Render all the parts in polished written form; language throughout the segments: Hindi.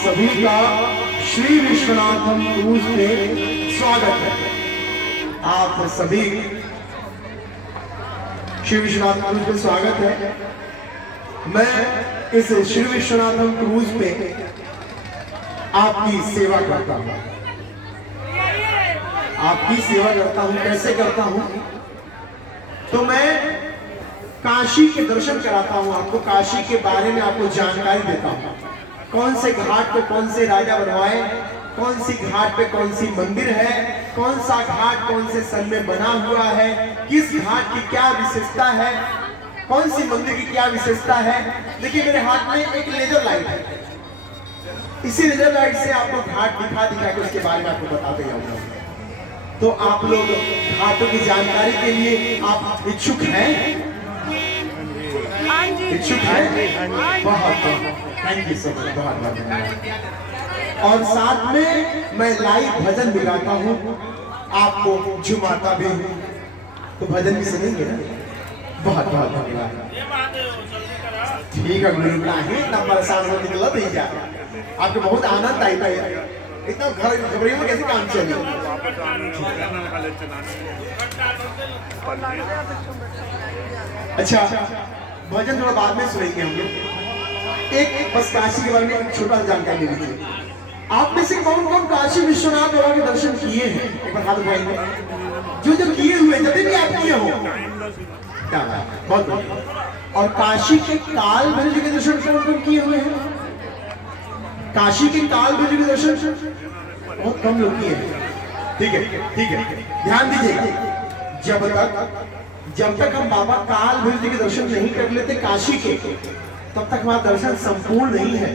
सभी का श्री विश्वनाथम क्रूज पे स्वागत है। आप सभी श्री विश्वनाथम क्रूज पे स्वागत है। मैं इस श्री विश्वनाथम क्रूज पे आपकी सेवा करता हूं। आपकी सेवा करता हूं, कैसे करता हूं? तो मैं काशी के दर्शन कराता हूं आपको, काशी के बारे में आपको जानकारी देता हूं। कौन से घाट पे कौन से राजा बनवाए, कौन सी घाट पे कौन सी मंदिर है, कौन सा घाट कौन से सन में बना हुआ है, किस घाट की क्या विशेषता है, कौन सी मंदिर की क्या विशेषता है। देखिए मेरे हाथ में एक लेजर लाइट है, इसी लेजर लाइट से आपको घाट दिखा के उसके बारे में आपको बताते जाऊंगा। तो आप लोग घाटों की जानकारी के लिए आप इच्छुक हैं? इच्छुक है? बहुत थैंक यू सो मच, बहुत बहुत धन्यवाद। और साथ में मैं लाइव भजन भी गाता हूँ, आपको झुमाता भी हूँ, तो भजन भी सुनेंगे ना? बहुत बहुत धन्यवाद। ठीक है गुरु, इतना परेशान होने निकला नहीं जा, आपको बहुत आनंद आई था। इतना घर घबराइए में कैसे काम चले? अच्छा, भजन थोड़ा बाद में सुनेंगे हम लोग। एक बस काशी के बारे में एक छोटा सा जानकारी ले लीजिए। आप में से कौन कौन काशी विश्वनाथ बाबा के दर्शन किए हैं? एक बार हाथ उठाएंगे जो किए हुए, जब भी आप किए हो। क्या बहुत बहुत। और काशी के काल भैरव जी के दर्शन कौन कौन किए हुए हैं? काशी के काल भैरव जी के दर्शन बहुत कम लोग किए हैं। ठीक है, ठीक है, ध्यान दीजिएगा। जब तक हम बाबा काल भैरव जी के दर्शन नहीं कर लेते काशी के, तब तक हमारा दर्शन संपूर्ण नहीं है,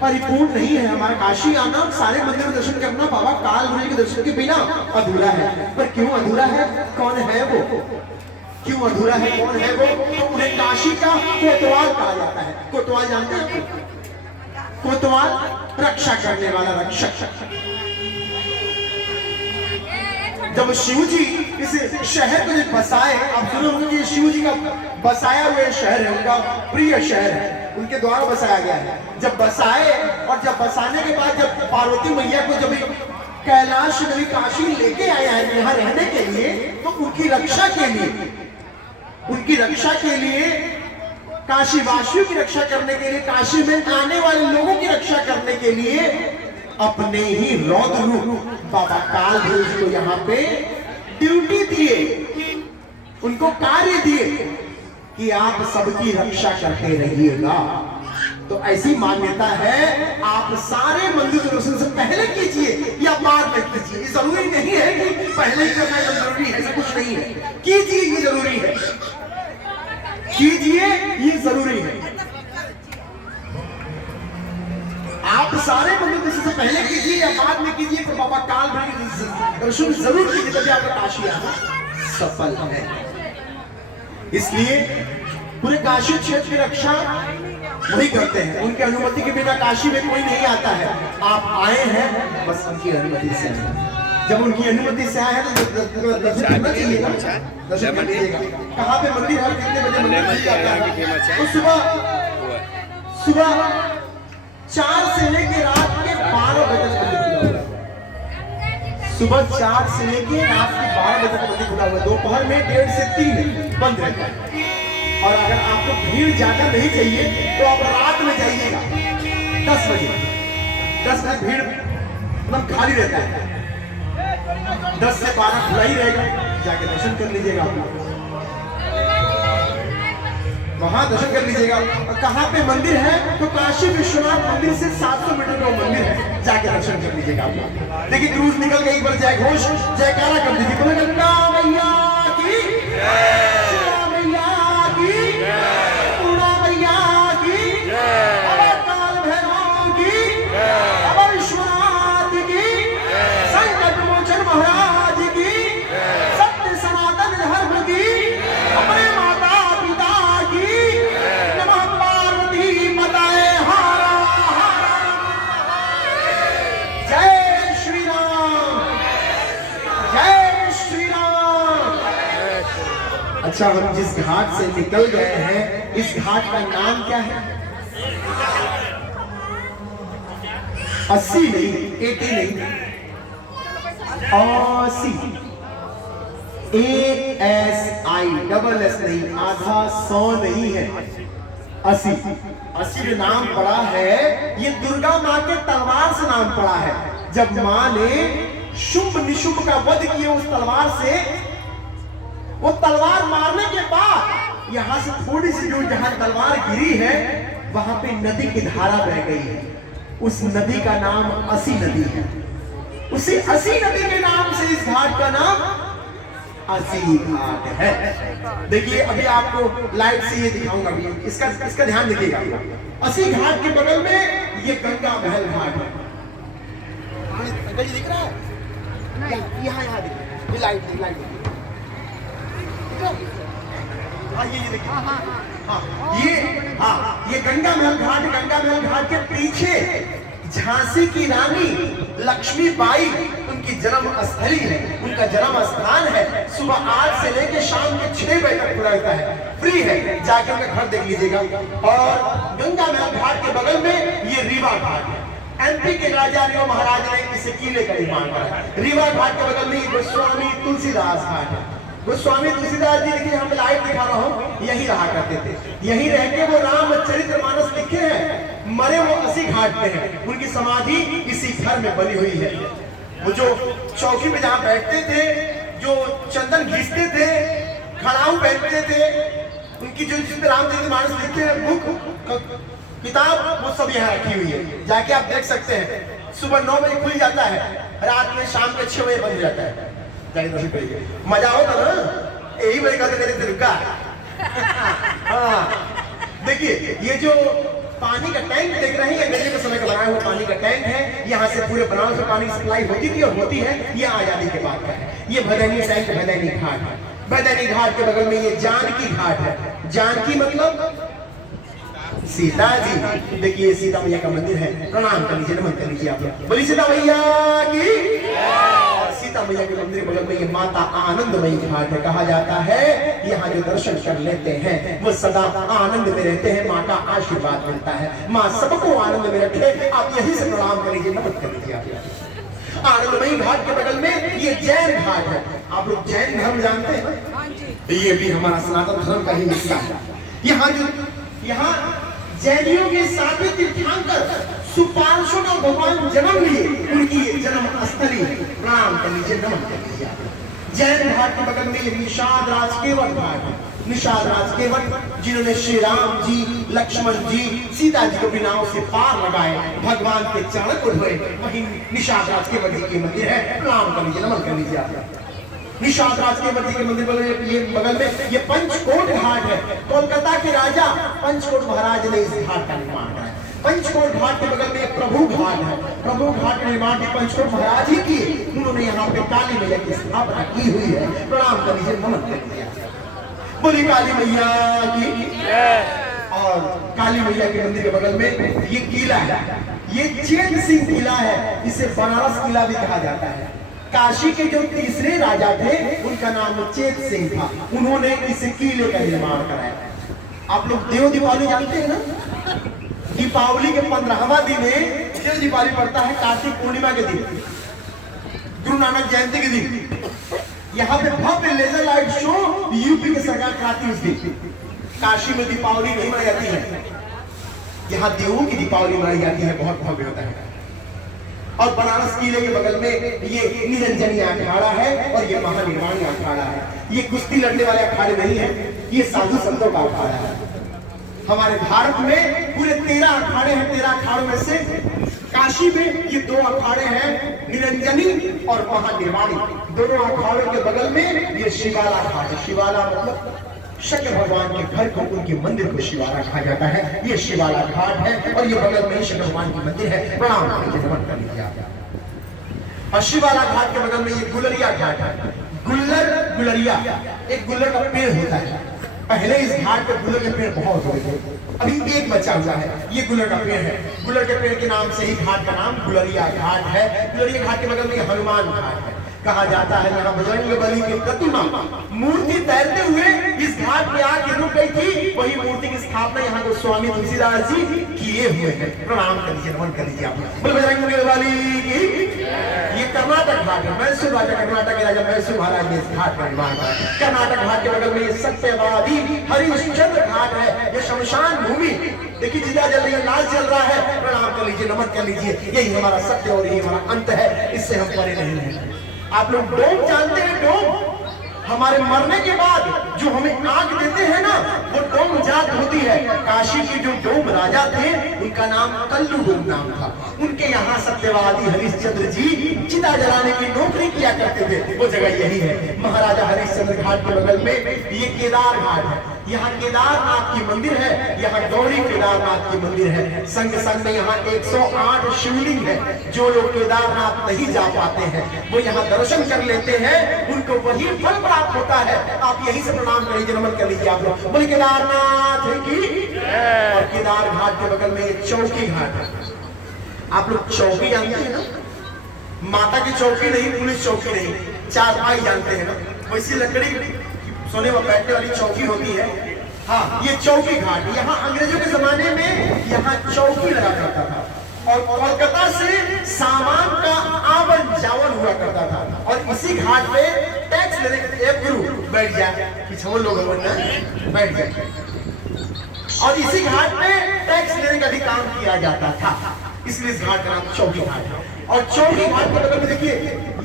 परिपूर्ण नहीं है। हमारा काशी आना, सारे मंदिर में दर्शन करना बाबा काल भैरव जी के दर्शन के बिना अधूरा है। पर क्यों अधूरा है? कौन है वो? क्यों अधूरा है? कौन है वो? तो उन्हें काशी का कोतवाल कहा जाता है। कोतवाल जानते हैं? कोतवाल रक्षा करने वाला रक्षक। जब शिव जी इस शहर को जब बसाए, आप सुनो कि शिव जी का बसाया हुआ शहर है, उनका प्रिय शहर है, उनके द्वारा बसाया गया है। जब बसाए और जब बसाने के बाद जब पार्वती मैया को जब कैलाश नगरी काशी लेके आया है यहाँ रहने के लिए, तो उनकी रक्षा के लिए काशी वासियों की रक्षा करने के लिए, काशी में आने वाले लोगों की रक्षा करने के लिए अपने ही रौद्र रूप बाबा काल भैरव को यहाँ पे ड्यूटी दिए, उनको कार्य दिए कि आप सबकी रक्षा करते रहिएगा। तो ऐसी मान्यता है, आप सारे मंदिर दर्शन से पहले कीजिए या बाद में कीजिए। जरूरी नहीं है कि पहले ही करना जरूरी है, ऐसा कुछ नहीं है। कीजिए, ये जरूरी है, कीजिए, ये जरूरी है। आप सारे मंदिर दर्शन से पहले कीजिए या बाद में कीजिए, तो बाबा काल भैरव दर्शन जरूर कीजिए, तभी आपका काशी आना सफल है। इसलिए पूरे काशी क्षेत्र की रक्षा वही करते हैं, उनकी अनुमति के बिना काशी में कोई नहीं आता है। आप आए हैं बस उनकी अनुमति से। जब उनकी अनुमति से आए हैं तो दर्शन करना चाहिए ना, दर्शन कर लीजिएगा। कहाँ पे मंदिर है, कितने बजे मंदिर जाता है? तो सुबह 4 से लेके रात के 12 बजे तक मंदिर खुला हुआ है। सुबह 4 से लेके रात के 12 बजे तक मंदिर खुला हुआ है। दोपहर में 1:30 से 3 बंद रहता है। और अगर आपको भीड़ ज्यादा नहीं चाहिए तो आप रात में जाइएगा 10 बजे। 10 बजे भीड़ मतलब खाली रहता है, 10 से 12 खुला ही रहेगा, जाके दर्शन कर लीजिएगा। वहां दर्शन कर लीजिएगा। और कहाँ पे मंदिर है? तो काशी विश्वनाथ मंदिर से 700 मीटर का मंदिर है, जाके दर्शन कर लीजिएगा। देखिए क्रूज निकल गई, एक बार जय घोष जयकारा कर दीजिए। बोले गंगा मैया की, मैया की, पूर्णा मैया की, बाबा काल भैरव की, बाबा विश्वनाथ की, संकट मोचन महाराज की, सत्य सनातन धर्म की, अपने माता पिता की, नमः पार्वती पताये हर हर। जय श्री राम, जय श्री राम। अच्छा, हम जिस घाट से निकल गए हैं, इस घाट का नाम क्या है? 80 नहीं, 80 नहीं, 80, ASI, डबल एस नहीं, आधा 100 नहीं है, 80। 80 जो नाम पड़ा है ये दुर्गा माँ के तलवार से नाम पड़ा है। जब माँ ने शुंभ निशुंभ का वध किया उस तलवार से, वो तलवार मारने के बाद यहां से थोड़ी सी दूर जहां तलवार गिरी है वहां पे नदी की धारा बह गई है। उस नदी का नाम 80 नदी है। उसी 80 नदी के नाम से इस घाट का नाम 80 घाट है। देखिए अभी आपको लाइट से ये दिखाऊंगा, अभी इसका ध्यान देखिएगा। 80 घाट के बगल में ये गंगा महल घाट है। अंकल जी दिख रहा है? यहाँ देखिए, ये लाइट हाँ ये देखिए, ये गंगा महल घाट। गंगा महल घाट के पीछे झांसी की रानी लक्ष्मीबाई उनकी जन्म स्थली है, उनका जन्म स्थान है। सुबह 8 से लेकर शाम के 6 बजे तक खुला रहता है, फ्री है, जाके उनका घर देख लीजिएगा। और गंगा महल घाट के बगल में ये रीवा घाट है। एमपी के राजा रीवा महाराज ने इसे किले का निर्माण करा। रीवा घाट के बगल में गोस्वामी तुलसीदास घाट है। गोस्वामी तुलसीदास जी देखिए यहाँ पे लाइव दिखा रहा हूँ, यही रहा करते थे, यही रह के वो रामचरितमानस लिखे हैं। मरे वो 80 घाट पे हैं, उनकी समाधि इसी घर में बनी हुई है। वो जो चौकी पे जहाँ बैठते थे, जो चंदन घिसते थे, खड़ाऊ पहनते थे, उनकी जो जिसमें रामचरितमानस लिखे हैं बुक किताब, वो सब यहाँ रखी हुई है, जाके आप देख सकते हैं। सुबह 9 बजे खुल जाता है, रात में शाम के 6 बजे बंद जाता है। मजा होता ना, यही मेरे कहते मेरे तरीका। हाँ देखिए ये जो पानी का टैंक देख रहे हैं, ये अंग्रेजों के समय का बनाया हुआ पानी का टैंक है। यहाँ से पूरे बनारस में पानी की सप्लाई होती थी और होती है। ये आजादी के बाद का है। ये भदैनी साइड भदैनी घाट है। भदैनी घाट के बगल में ये जानकी घाट है। जानकी मतलब सीता जी। देखिए सीता मैया का मंदिर है, प्रणाम कर लीजिए, नमन कर लीजिए आप। बोली सीता मैया की। सीता मैया के मंदिर बगल में ये माता आनंदमयी घाट है। कहा जाता है यहाँ जो दर्शन कर लेते हैं वो सदा आनंद में रहते हैं, माँ का आशीर्वाद मिलता है। माँ सबको आनंद में रखे। आप यही से प्रणाम कर लीजिए, नमन कर लीजिए आप। आनंदमयी घाट के बगल में ये जैन घाट है। आप लोग जैन धर्म जानते हैं? ये भी हमारा सनातन धर्म का ही हिस्सा है। यहाँ जैनियों के 7वें तीर्थंकर सुपार्श्व भगवान जन्म लिए, उनकी जन्म स्थली। प्रणाम कर लीजिए, नमन कर लीजिए। जैन घाट के बगल में निषाद राजकेवट घाट है। निषाद राजकेवट जिन्होंने श्री राम जी, लक्ष्मण जी, सीता जी को बिनाव से पार लगाए, भगवान के चरण को धोए, वही निषाद राजकेवट जी की मंदिर है। प्रणाम कर लीजिए, नमन कर लीजिए आप। निषाद राजकेवट जी के मंदिर बगल में ये पंचकोट घाट है। कोलकाता के राजा पंचकोट महाराज ने इस घाट का निर्माण किया। पंचकोट घाट के बगल में प्रभु घाट है। प्रभु घाट का निर्माण भी पंचकोट महाराज ही किए। उन्होंने यहाँ पे काली मैया की स्थापना की हुई है। प्रणाम कर लीजिए, नमन कर लीजिए। बोली काली मैया की। और काली मैया के मंदिर के बगल में ये किला है, ये चेत सिंह किला है। इसे बनारस किला भी कहा जाता है। काशी के जो तीसरे राजा थे उनका नाम चेत सिंह था। उन्होंने इस किले का निर्माण कराया। आप लोग देव दीपावली जानते हैं ना? दीपावली के 15वां दिन देव दीपावली पड़ता है, कार्तिक पूर्णिमा के दिन, गुरु नानक जयंती के दिन। यहाँ पे भव्य लेजर लाइट शो यूपी की सरकार कराती है उस दिन। काशी में दीपावली नहीं मनाई जाती है, यहाँ देवों की दीपावली मनाई जाती है, बहुत भव्य होता है। और बनारस किले के बगल में ये निरंजनी अखाड़ा है और ये महानिर्वाणी अखाड़ा है। ये कुश्ती लड़ने वाले अखाड़े नहीं है, ये साधु संतों का अखाड़ा है। हमारे भारत में पूरे 13 अखाड़े हैं। 13 अखाड़ों में से काशी में ये 2 अखाड़े हैं, निरंजनी और महानिर्वाणी। दोनों अखाड़ों के बगल में ये शिवाला घाट है। शिवाला मतलब शंकर भगवान के घर को, उनके मंदिर को शिवाला कहा जाता है। ये शिवाला घाट है और ये बगल में शंकर भगवान की मंदिर है। प्रणाम कर लीजिए आप। और शिवाला घाट के बगल में ये गुलरिया घाट है। गुलरिया एक गुल्लर का पेड़ होता है। पहले इस घाट पे गुलर के पेड़ बहुत होते थे, अभी एक बचा हुआ है, ये गुलर का पेड़ है। गुलर के पेड़ के नाम से ही घाट का नाम गुलरिया घाट है। गुलरिया घाट के बगल में हनुमान घाट है। कहा जाता है यहाँ बजरंगबली की प्रतिमा मूर्ति तैरते हुए इस घाट पे आके रुक गई थी। वही मूर्ति की स्थापना यहाँ को स्वामी तुलसीदास जी किए हुए हैं। प्रणाम कर लीजिए, नमन कर लीजिए आप। बोल बजरंगबली की। ये कर्नाटक घाट है। मैसूर राजा, कर्नाटक के राजा मैसूर महाराज ने इस घाट का निर्माण करा। कर्नाटक घाट के बगल में ये सत्यवादी हरिश्चंद्र घाट है। ये शमशान भूमि, देखिए चिता जल रही है, लाल जल रहा है। प्रणाम कर लीजिए, नमन कर लीजिए। यही हमारा सत्य और यही हमारा अंत है, इससे हम परे नहीं हैं। आप लोग डोम जानते हैं? डोम हमारे मरने के बाद जो हमें आग देते हैं ना, वो डोम जात होती है। काशी के जो डोम राजा थे उनका नाम कल्लू डोम नाम था। उनके यहाँ सत्यवादी हरिश्चंद्र जी चिता जलाने की नौकरी किया करते थे। वो जगह यही है, महाराजा हरिश्चंद्र घाट के बगल में ये केदार घाट है। यहाँ केदारनाथ की मंदिर है, यहाँ गौरी केदारनाथ की मंदिर है। संग संग में यहाँ 108 शिवलिंग है। जो लोग केदारनाथ नहीं जा पाते हैं वो यहाँ दर्शन कर लेते हैं, उनको वही फल प्राप्त होता है। आप यही से प्रणाम कर लीजिए, नमन कर लीजिए आप लोग। बोले केदारनाथ की। और केदार घाट के बगल में ये चौकी घाट है। आप लोग चौकी जानते हैं ना? माता की चौकी नहीं, पुलिस चौकी नहीं, चारपाई जानते हैं ना? वैसी लकड़ी सोने में बैठने वाली चौकी होती है। हाँ, ये चौकी घाट। यहाँ अंग्रेजों के जमाने में यहाँ चौकी लगा करता था और कोलकाता से सामान का आवन जावन हुआ करता था। और इसी घाट पे टैक्स लेने, एक गुरु बैठ जाए, पीछे लोग बैठ जाए, और इसी घाट पे टैक्स लेने का भी काम किया जाता था। इसलिए इस घाट का नाम चौकी घाट है। और चौकी घाट के बगल में देखिए,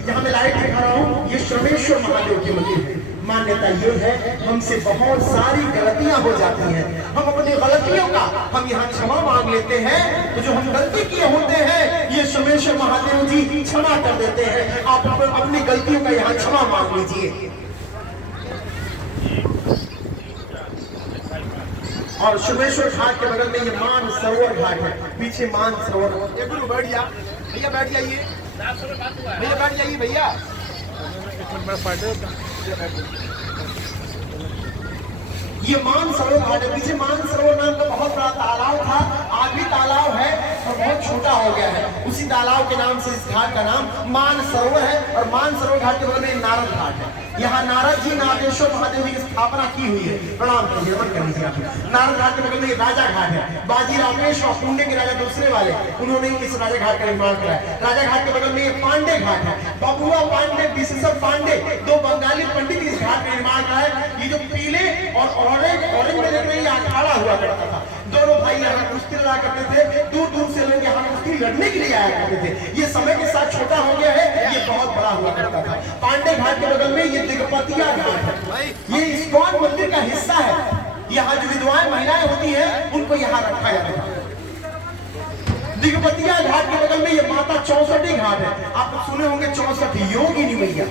यहाँ मैं लाइट दिखा रहा हूँ, ये श्रमेश्वर महादेव की मंदिर है। मान्यता ये है, हमसे बहुत सारी गलतियां हो जाती हैं, हम अपनी गलतियों का हम यहाँ क्षमा मांग लेते हैं। तो जो हम गलती किए होते हैं ये सोमेश्वर महादेव जी क्षमा कर देते हैं। आप अपनी गलतियों का यहाँ क्षमा मांग लीजिए। और सोमेश्वर घाट के बगल में ये मान सरोवर घाट है। पीछे मान सरोवर। एक गुरु बैठ जा भैया, बैठ जाइए भैया, बैठ जाइए भैया। ये मान सरोवर घाट है। पीछे मान सरोवर नाम का बहुत बड़ा तालाब था, आज भी तालाब है और बहुत छोटा हो गया है। उसी तालाब के नाम से इस घाट का नाम मान सरोवर है। और मान सरोवर घाट के बगल में नारद घाट है। यहाँ नारद जी नागेश्वर महादेव जी की स्थापना की हुई है। प्रणाम कीजिए, नमन कर लीजिए आप। नारद घाट के बगल में राजा घाट है। बाजी रामेश और पुण्य के राजा दूसरे वाले, उन्होंने इस राजा घाट का निर्माण कराया। राजा घाट के बगल में ये पांडे घाट है। बबुआ पांडे, विशेषव पांडे, दो बंगाली पंडित इस घाट का निर्माण कराया। ये जो पीले और ऑरेंज में देख रहे हैं, ये अखाड़ा हुआ करता था। दोनों भाई यहाँ कुश्ती लड़ा करते थे। दूर दूर से लोग यहाँ कुश्ती लड़ने के लिए आया करते थे। ये समय के साथ छोटा हो गया है, ये बहुत बड़ा हुआ करता था। पांडे घाट के बगल में ये दिगपतिया घाट है। ये इस्कॉन मंदिर का हिस्सा है। यहाँ जो विधवाएं महिलाएं होती हैं उनको यहाँ रखा जाता है। दिगपतिया घाट के बगल में ये माता चौसठी घाट है। आप सुने होंगे 64 योगिनी मैया।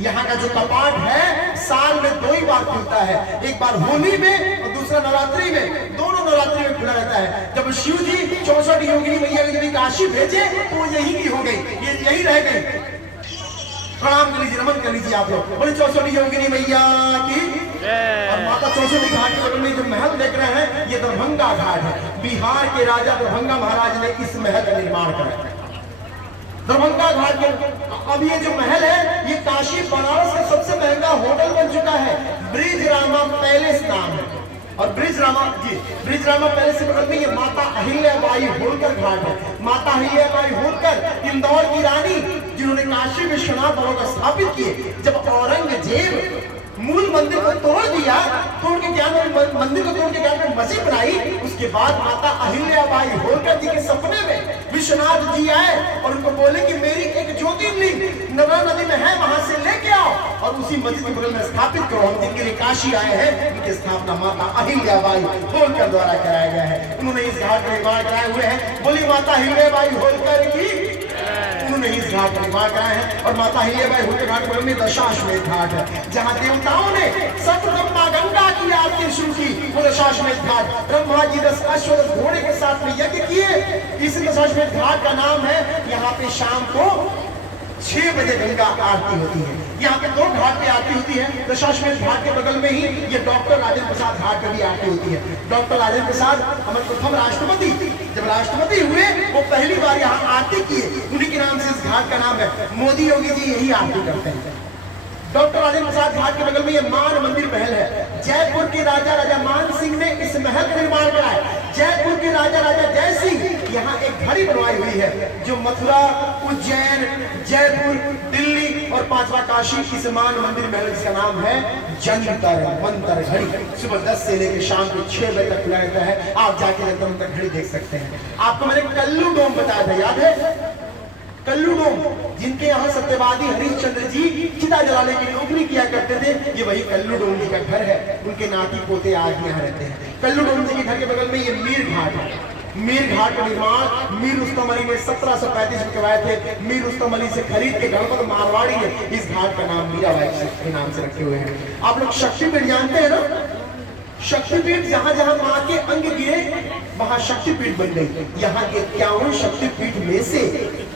यहाँ का जो कपाट है साल में 2 ही बार खुलता है, एक बार होली में और दूसरा नवरात्रि में। दोनों नवरात्रि में खुला रहता है। जब शिव जी 64 योगिनी मैया को काशी भेजे तो यही की हो गई, ये यही रह गई। प्रणाम कर लीजिए, नमन कर लीजिए आप लोग। बोले 64 योगिनी मैया की। और माता 64 घाट के बगल में जो महल देख रहे हैं ये दरभंगा घाट है। बिहार के राजा दरभंगा महाराज ने इस महल का निर्माण कराया। दरभंगा घाट के अब ये जो महल है ये काशी बनारस का सबसे महंगा होटल बन चुका है। ब्रिज रामा पैलेस नाम है। और ब्रिज रामा पैलेस के बगल में ये माता अहिल्याबाई होलकर घाट है। माता अहिल्याबाई होलकर इंदौर की रानी, जिन्होंने काशी विश्वनाथ भगवान स्थापित किए। जब औरंगजेब मूल मंदिर को तोड़ दिया, तोड़ के क्या मंदिर को तोड़ के क्या मस्जिद बनाई। उसके बाद माता अहिल्याबाई होलकर जी के सपने में विश्वनाथ जी आए और उनको बोले कि मेरी एक ज्योतिर्लिंग नर्मदा नदी में है, वहां से लेके आओ और उसी मस्जिद के बगल में स्थापित करो। हम जिनके लिए काशी आए हैं उनकी स्थापना माता अहिल्याबाई होलकर द्वारा कराया गया है। उन्होंने इस घाट का निर्माण कराए हुए हैं। बोली माता अहिल्याबाई होलकर की। उन्होंने इस घाट का निर्माण कराया है। और माता अहिल्याबाई होलकर घाट बगल में दशाश्वमेध घाट है, जहाँ देवताओं ने सतब्रह्मा गंगा की आरती शुरू की। वो दशाश्वमेध घाट, ब्रह्मा जी 10 अश्व घोड़े के साथ में यज्ञ किए। इस दशाश्वमेध घाट का नाम है। यहाँ पे शाम को 6 बजे गंगा आरती होती है। यहाँ पे 2 घाट पे आरती होती है। दशाश्वमेध घाट के बगल में ही ये डॉक्टर राजेंद्र प्रसाद घाट पे भी आरती होती है। डॉक्टर राजेंद्र प्रसाद हमारे प्रथम राष्ट्रपति जब राष्ट्रपति हुए वो पहली बार यहाँ आरती किए, उन्हीं के नाम से इस घाट का नाम है। मोदी योगी जी यही आरती करते हैं। डॉक्टर राजेंद्र प्रसाद घाट के बगल में ये मान मंदिर महल है। जयपुर के राजा मान सिंह ने इस महल का निर्माण कराया। जयपुर के राजा जय सिंह यहाँ एक घड़ी बनवाई हुई है जो मथुरा, उज्जैन, जयपुर, दिल्ली और पांचवा काशी इस मान मंदिर महल, जिसका नाम है जंतर मंतर घड़ी। सुबह 10 से लेकर शाम को 6 बजे तक खुला रहता है। आप जाके जंतर मंतर घड़ी देख सकते हैं। आपको मैंने कल्लू डोम बताया था, याद है? कल्लू डोम, जिनके यहाँ सत्यवादी हरिश्चंद्र जी चिता जलाने की नौकरी किया करते थे, ये वही कल्लू डोम जी का घर है। उनके नाती पोते आज यहाँ रहते हैं। कल्लू डोम जी के घर के बगल में ये मीर घाट है। मीर घाट का निर्माण मीर रुस्तम अली ने 1735 में करवाए थे। मीर रुस्तम अली से खरीद के गणपत मारवाड़ी ने इस घाट का नाम मीराबाई के नाम से रखे हुए हैं। आप लोग शक्तिपीठ जानते हैं ना? शक्तिपीठ जहां जहां मां के अंग गिरे वहां शक्तिपीठ बन गई। यहाँ के 51 शक्तिपीठ में से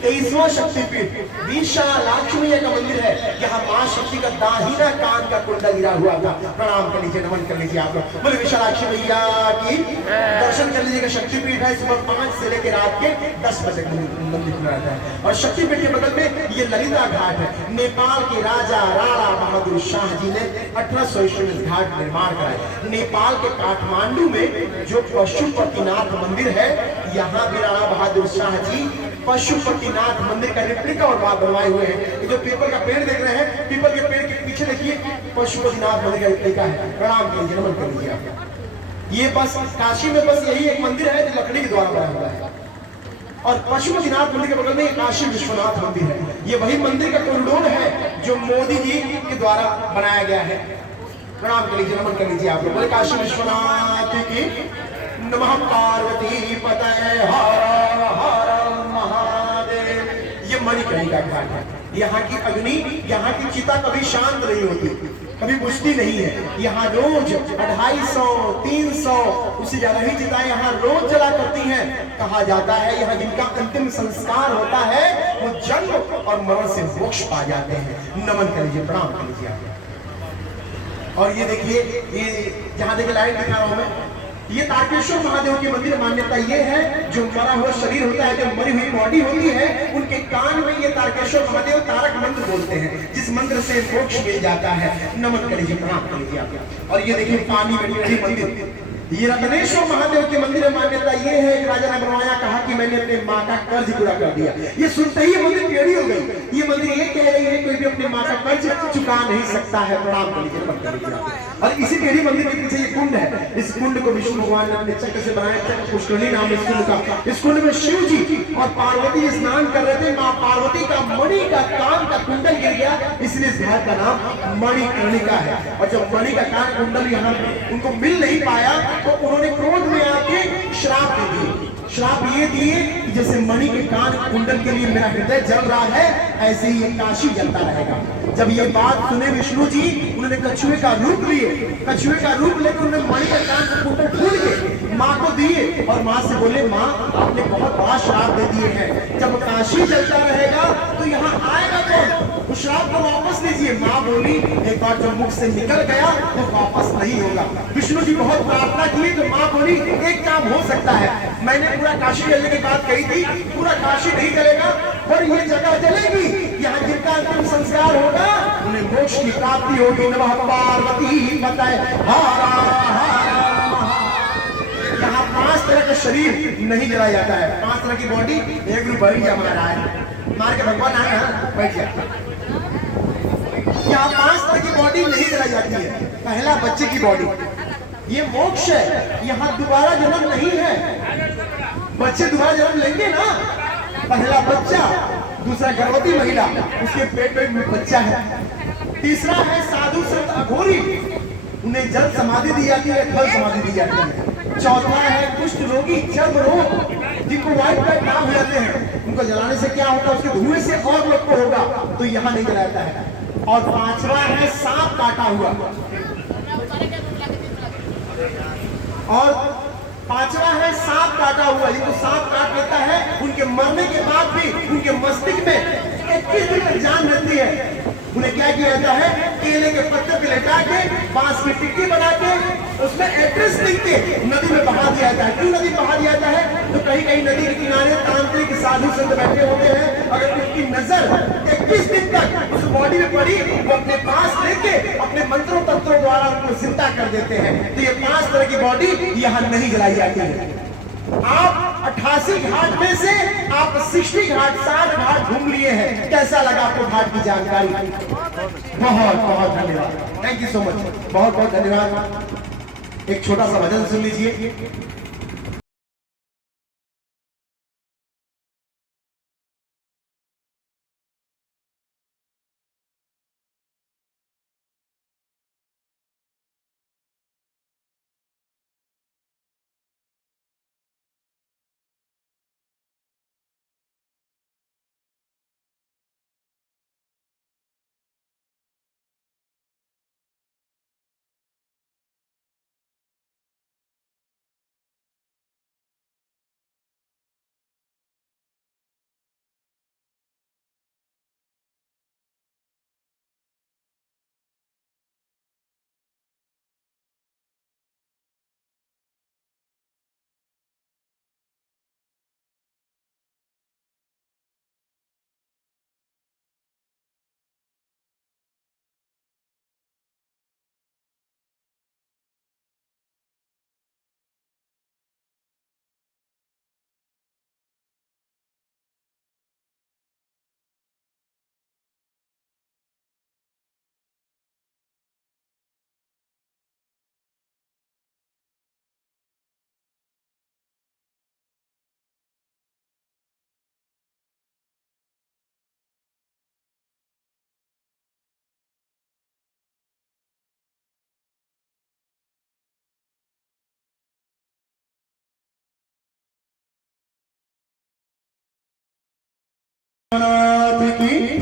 23वां शक्तिपीठ विशालाक्षी मैया का मंदिर है। यहाँ मां शक्ति का दाहिना कान का कुंडल गिरा हुआ था। प्रणाम कर लीजिए, नमन कर लीजिए आप लोग। बोले विशालाक्षी मैया की। दर्शन कर लीजिएगा। शक्तिपीठ है, सुबह 5 से लेकर रात के 10 बजे मंदिर खुला रहता है। और शक्तिपीठ के बगल में ये ललिता घाट है। नेपाल के राजा राणा बहादुर शाह जी ने 1800 ईस्वी में घाट निर्माण कराया। नेपाल के काठमांडू में जो पशुपतिनाथ मंदिर है, यहाँ भी राणा बहादुर शाह जी पशुपतिनाथ मंदिर का रेप्लिका और वहां बनवाए हुए हैं। जो पीपल का पेड़ देख रहे हैं, पीपल के पेड़ के पीछे देखिए पशुपतिनाथ मंदिर का रेप्लिका है। प्रणाम कीजिए, नमन कर लीजिए आप। ये बस काशी में बस यही एक मंदिर है जो लकड़ी के द्वारा बना हुआ है। और पशुपतिनाथ मंदिर के बगल में काशी विश्वनाथ मंदिर है। ये वही मंदिर का कॉरिडोर है जो मोदी जी के द्वारा बनाया गया है। प्रणाम कर लीजिए, नमन कर लीजिए आप लोग। काशी विश्वनाथ की नमः। पार्वती पतये हर हर महादेव। ये मणिकर्णिका घाट है। यहाँ की अग्नि, यहाँ की चिता कभी शांत नहीं होती, कभी बुझती नहीं है। यहाँ रोज 250, 300 उससे ज्यादा ही चिताएं यहाँ रोज जला करती हैं। कहा जाता है यहाँ जिनका अंतिम संस्कार होता है वो जन्म और मरण से मोक्ष पा जाते हैं। नमन कर लीजिए, प्रणाम कर लीजिए आप। और ये देखिए, ये जहां देखिए लाइट दिखा रहा हूं मैं, ये तारकेश्वर महादेव की मंदिर। मान्यता ये है जो मरा हुआ शरीर होता है, जो मरी हुई बॉडी होती है, उनके कान में ये तारकेश्वर महादेव तारक मंत्र बोलते हैं, जिस मंत्र से मोक्ष मिल जाता है। नमन कर लीजिए, प्रणाम कर लीजिए आप। और ये देखिए पानी में बड़ी मंदिर, ये रत्नेश्वर महादेव के मंदिर है। मान्यता ये है, एक राजा ने बनवाया, कहा कि मैंने अपने माँ का कर्ज पूरा कर दिया। ये सुनते ही मंदिर टेढ़ी हो गई। ये मंदिर ये कह रही है कोई भी अपने माँ का कर्ज चुका नहीं सकता है। प्रणाम कर लीजिए, नमन कर लीजिए। और इसी टेढ़ी मंदिर के पीछे ये कुंड है। इस कुंड को विष्णु भगवान ने अपने चक्र से बनाया। चक्र पुष्करणी नाम इस कुंड का। इस कुंड में शिव जी और पार्वती स्नान कर रहे थे। माँ पार्वती का मणि का कान का कुंडल गिर गया, इसलिए इस घाट का नाम मणिकर्णिका है। और जब मणि का कान कुंडल यहाँ उनको मिल नहीं पाया तो उन्होंने क्रोध में आके श्राप दे दिए। श्राप ये दिए कि जैसे मणि के कान कुंडल के लिए मेरा हृदय जल रहा है, ऐसे ही ये काशी जलता रहेगा। जब ये बात सुने विष्णु जी, उन्होंने कछुए का रूप लिए। कछुए का रूप लेकर उन्होंने मणि के कान का कुंडल ढूंढ के माँ को दिए और माँ से बोले, माँ आपने बहुत बड़ा श्राप दे दिए हैं, जब काशी जलता रहेगा तो यहाँ आएगा कौन? उस श्राप को वापस लीजिए। माँ बोली, एक बार जब मुख से निकल गया तो वापस नहीं होगा। विष्णु जी बहुत प्रार्थना की तो माँ बोली, एक काम हो सकता है, मैंने पूरा काशी जलने की बात कही थी, पूरा काशी नहीं जलेगा पर ये जगह जलेगी। यहाँ जिनका अंतिम संस्कार होगा उन्हें मोक्ष की प्राप्ति होगी। नमः पार्वती पतये हर हर। यहाँ 5 तरह का शरीर नहीं जलाया जाता है, 5 तरह की बॉडी। एक ग्रुप बैठ जा, मारा है मार के भगवान आए ना, बैठ जा। यहाँ 5 तरह की बॉडी नहीं जलाई जाती है। पहला बच्चे की बॉडी, ये मोक्ष है, यहाँ दोबारा जन्म नहीं है। बच्चे दोबारा जन्म लेंगे ना, पहला बच्चा, दूसरा गर्भवती महिला, उसके पेट में बच्चा है। तीसरा है साधु संत अघोरी, उन्हें जल समाधि दी जाती है, फल समाधि दी जाती है। चौथा है कुष्ठ रोगी, चर्म रोग, जिनको व्हाइट ब्लड नाम हो जाते हैं, उनको जलाने से क्या होता है, उसके धुएं से और लोग को होगा, तो यहाँ नहीं जलाता है। और 5वां है सांप काटा हुआ। और 5वां है सांप काटा हुआ। ये तो सांप काट लेता है, उनके मरने के बाद भी उनके मस्तिष्क में 21 दिन तक जान रहती है। उन्हें क्या किया जाता है, केले के पत्ते पे लेटा के बांस की टिक्की बना के उसमें एड्रेस लिख के नदी में बहा दिया जाता है। क्यों नदी बहा दिया जाता है? तो कहीं कहीं नदी के किनारे तांत्रिक साधु संत बैठे होते हैं, अगर उनकी नजर 21 दिन तक उस बॉडी में पड़ी, वो अपने पास लेके अपने मंत्रों तंत्रों द्वारा उनको जिंदा कर देते हैं। तो ये 5 तरह की बॉडी यहाँ नहीं जलाई जाती है। आप 88 घाट में से आप 60 घाट 60 घाट घूम लिए हैं। कैसा लगा आपको घाट की जानकारी? बहुत बहुत धन्यवाद, थैंक यू सो मच, बहुत बहुत धन्यवाद। एक छोटा सा भजन सुन लीजिए। की